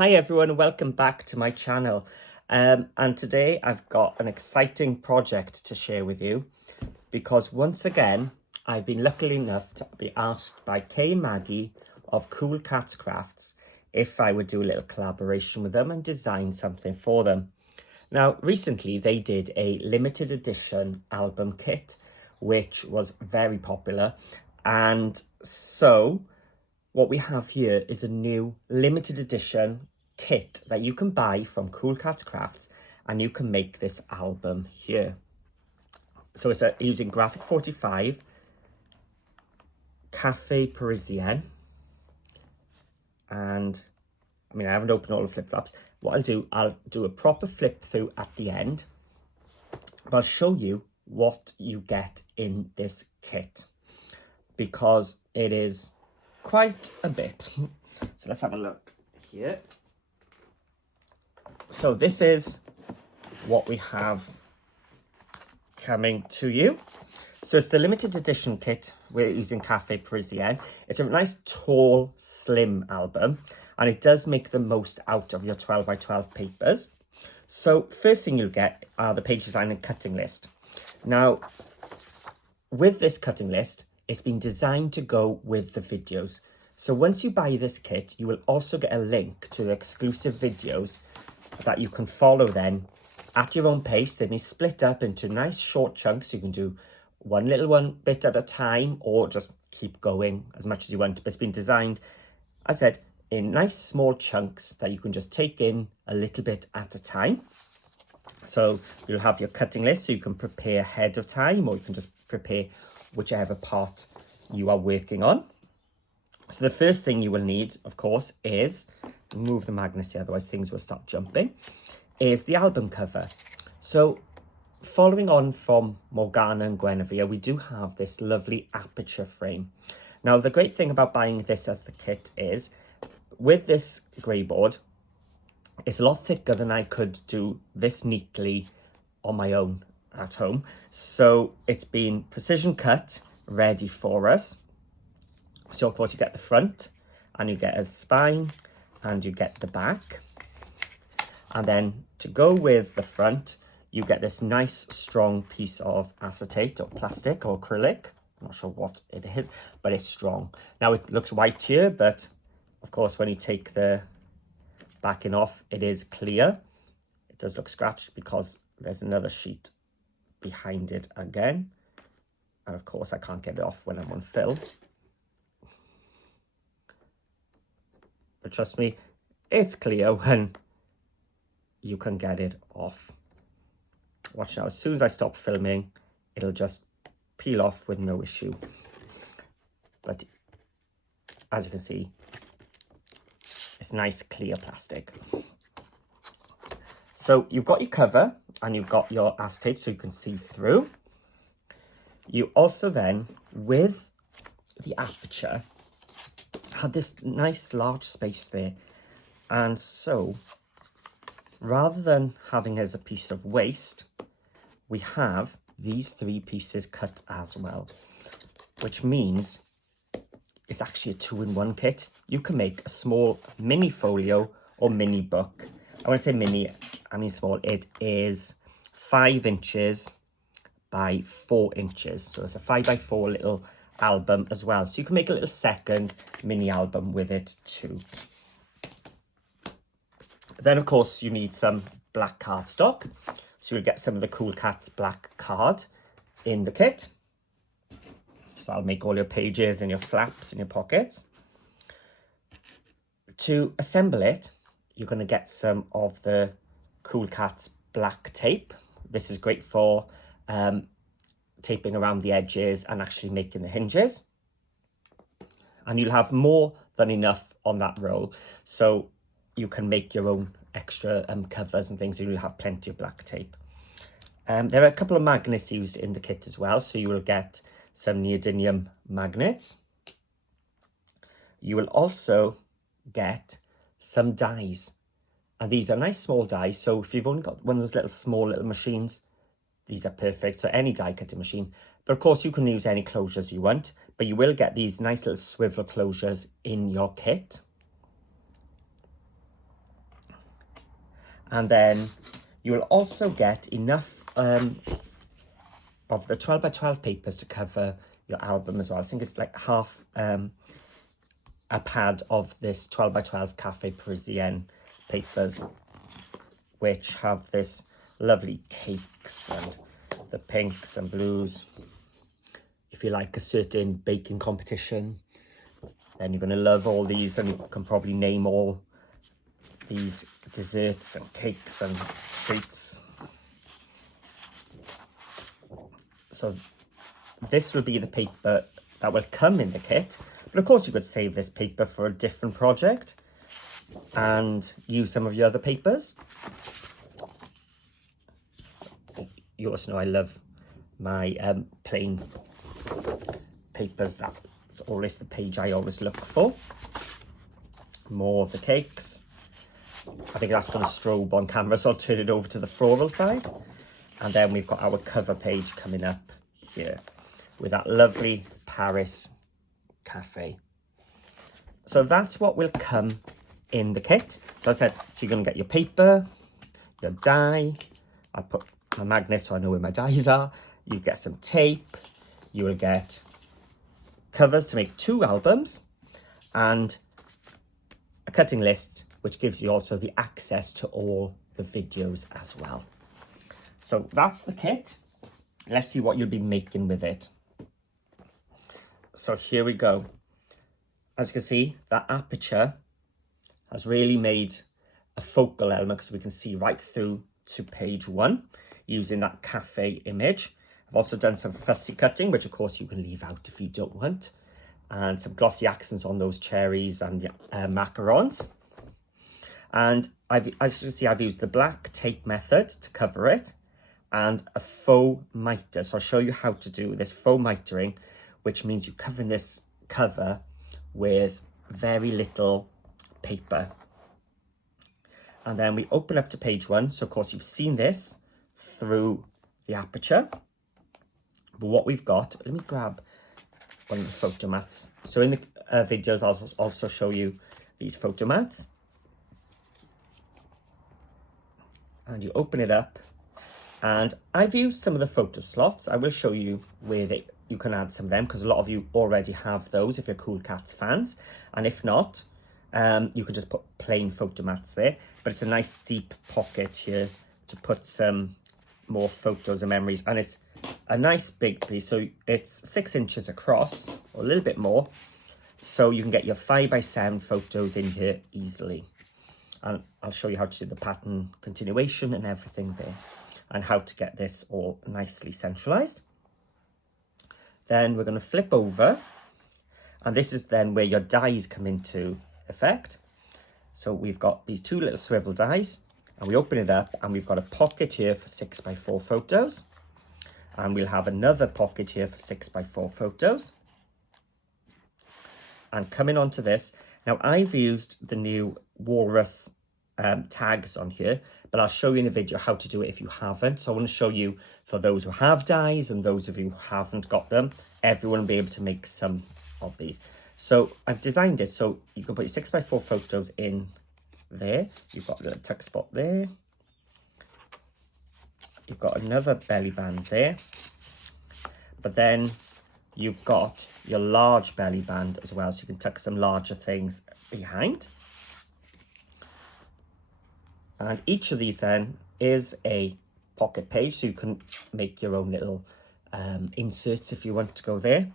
Hi everyone, welcome back to my channel. And today I've got an exciting project to share with you because once again I've been lucky enough to be asked by Kay and Maggie of Cool Katz Crafts if I would do a little collaboration with them and design something for them. Now recently they did a limited edition album kit which was very popular, and so what we have here is a new limited edition kit that you can buy from Cool Katz Crafts, and you can make this album here. So it's using Graphic 45, Cafe Parisian, and I mean I haven't opened all the flip-flops. What I'll do a proper flip through at the end, but I'll show you what you get in this kit because it is quite a bit. So let's have a look here. So this is what we have coming to you. So it's the limited edition kit. We're using Cafe Parisian. It's a nice tall slim album, and it does make the most out of your 12 by 12 papers. So first thing you'll get are the page design and cutting list. Now with this cutting list, it's been designed to go with the videos. So once you buy this kit, you will also get a link to the exclusive videos that you can follow then at your own pace. They've been split up into nice short chunks. You can do one bit at a time or just keep going as much as you want. But it's been designed, as I said, in nice small chunks that you can just take in a little bit at a time. So you'll have your cutting list so you can prepare ahead of time, or you can just prepare whichever part you are working on. So the first thing you will need, of course, is, move the magnets here, otherwise things will start jumping, is the album cover. So following on from Morgana and Guinevere, we do have this lovely aperture frame. Now the great thing about buying this as the kit is, with this grey board, it's a lot thicker than I could do this neatly on my own at home. So it's been precision cut, ready for us. So of course you get the front, and you get a spine, and you get the back. And then to go with the front, you get this nice strong piece of acetate or plastic or acrylic. I'm not sure what it is, but it's strong. Now it looks white here, but of course when you take the backing off, it is clear. It does look scratched because there's another sheet behind it again. And of course I can't get it off when I'm on film. But trust me, it's clear when you can get it off. Watch now, as soon as I stop filming, it'll just peel off with no issue. But as you can see, it's nice clear plastic. So you've got your cover and you've got your acetate so you can see through. You also then, with the aperture, had this nice large space there, and so rather than having as a piece of waste, we have these 3 pieces cut as well, which means it's actually a 2-in-1 kit. You can make a small mini folio or mini book. I want to say mini, I mean small. It is 5 inches by 4 inches, so it's a 5 by 4 little album as well, so you can make a little second mini album with it too. Then of course you need some black cardstock, so you'll get some of the Cool Katz black card in the kit. So I'll make all your pages and your flaps and your pockets. To assemble it, you're going to get some of the Cool Katz black tape. This is great for taping around the edges and actually making the hinges. And you'll have more than enough on that roll, so you can make your own extra covers and things. So you'll have plenty of black tape. There are a couple of magnets used in the kit as well, so you will get some neodymium magnets. You will also get some dies, and these are nice small dies. So if you've only got one of those little small little machines, these are perfect. So any die cutting machine, but of course you can use any closures you want, but you will get these nice little swivel closures in your kit. And then you will also get enough of the 12 by 12 papers to cover your album as well. I think it's like half a pad of this 12 by 12 Cafe Parisian papers, which have this lovely cakes and the pinks and blues. If you like a certain baking competition, then you're going to love all these, and you can probably name all these desserts and cakes and treats. So this will be the paper that will come in the kit, but of course you could save this paper for a different project and use some of your other papers. You also know I love my plain papers. That's always the page I always look for. More of the cakes. I think that's going to strobe on camera, so I'll turn it over to the floral side. And then we've got our cover page coming up here with that lovely Paris cafe. So that's what will come in the kit. So I said, so you're going to get your paper, your die. I put my magnet so I know where my dies are. You get some tape. You will get covers to make 2 albums and a cutting list, which gives you also the access to all the videos as well. So that's the kit. Let's see what you'll be making with it. So here we go. As you can see, that aperture has really made a focal element because we can see right through to page 1 using that cafe image. I've also done some fussy cutting, which of course you can leave out if you don't want, and some glossy accents on those cherries and macarons. And as you can see, I've used the black tape method to cover it and a faux miter. So I'll show you how to do this faux mitering, which means you're covering this cover with very little paper. And then we open up to page 1. So of course you've seen this through the aperture. But what we've got, let me grab one of the photo mats. So in the videos, I'll also show you these photo mats. And you open it up. And I've used some of the photo slots. I will show you where you can add some of them, because a lot of you already have those if you're Cool Katz fans. And if not, you can just put plain photo mats there. But it's a nice deep pocket here to put some more photos and memories. And it's a nice big piece. So it's 6 inches across, or a little bit more. So you can get your 5x7 photos in here easily. And I'll show you how to do the pattern continuation and everything there, and how to get this all nicely centralized. Then we're going to flip over, and this is then where your dies come into effect. So we've got these 2 little swivel dies, and we open it up, and we've got a pocket here for 6x4 photos, and we'll have another pocket here for 6x4 photos. And coming onto this, now I've used the new walrus tags on here, but I'll show you in a video how to do it if you haven't. So I want to show you, for those who have dies and those of you who haven't got them, everyone will be able to make some of these. So I've designed it so you can put your 6x4 photos in there. You've got a little tuck spot there. You've got another belly band there. But then you've got your large belly band as well, so you can tuck some larger things behind. And each of these then is a pocket page, so you can make your own little inserts if you want to go there.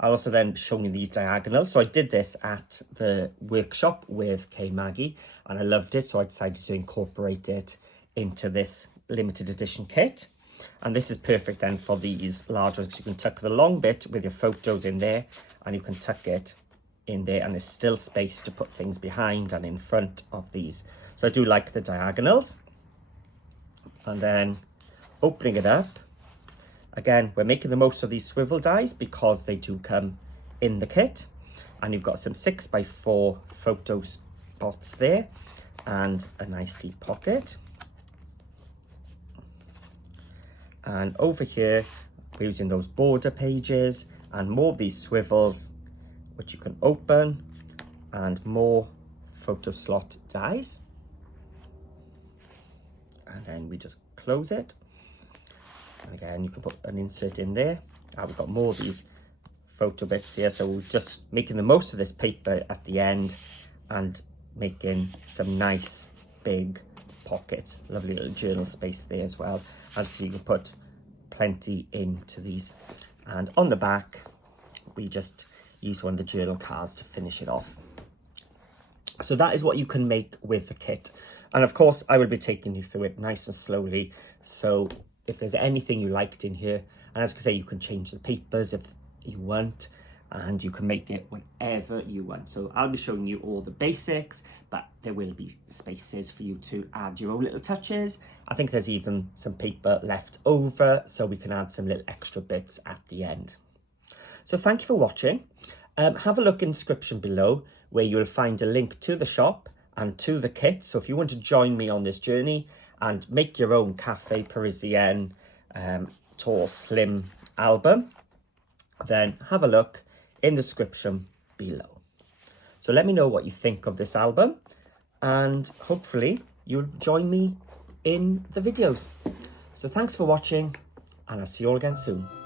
I'll also then show you these diagonals. So I did this at the workshop with K Maggie, and I loved it, so I decided to incorporate it into this limited edition kit. And this is perfect then for these large ones. You can tuck the long bit with your photos in there, and you can tuck it in there, and there's still space to put things behind and in front of these. So I do like the diagonals. And then opening it up, again, we're making the most of these swivel dies because they do come in the kit. And you've got some 6x4 photo spots there and a nice deep pocket. And over here, we're using those border pages and more of these swivels, which you can open, and more photo slot dies. and then we just close it. And again, you can put an insert in there. We've got more of these photo bits here, so we're just making the most of this paper at the end and making some nice big pockets. Lovely little journal space there as well. As you can see, you can put plenty into these. And on the back, we just use one of the journal cards to finish it off. So that is what you can make with the kit. And of course, I will be taking you through it nice and slowly. So if there's anything you liked in here, and as I say, you can change the papers if you want, and you can make it whatever you want. So I'll be showing you all the basics, but there will be spaces for you to add your own little touches. I think there's even some paper left over, so we can add some little extra bits at the end. So thank you for watching. Have a look in the description below, where you'll find a link to the shop and to the kit. So if you want to join me on this journey and make your own Cafe Parisian tall slim album, then have a look in the description below. So let me know what you think of this album, and hopefully you'll join me in the videos. So thanks for watching, and I'll see you all again soon.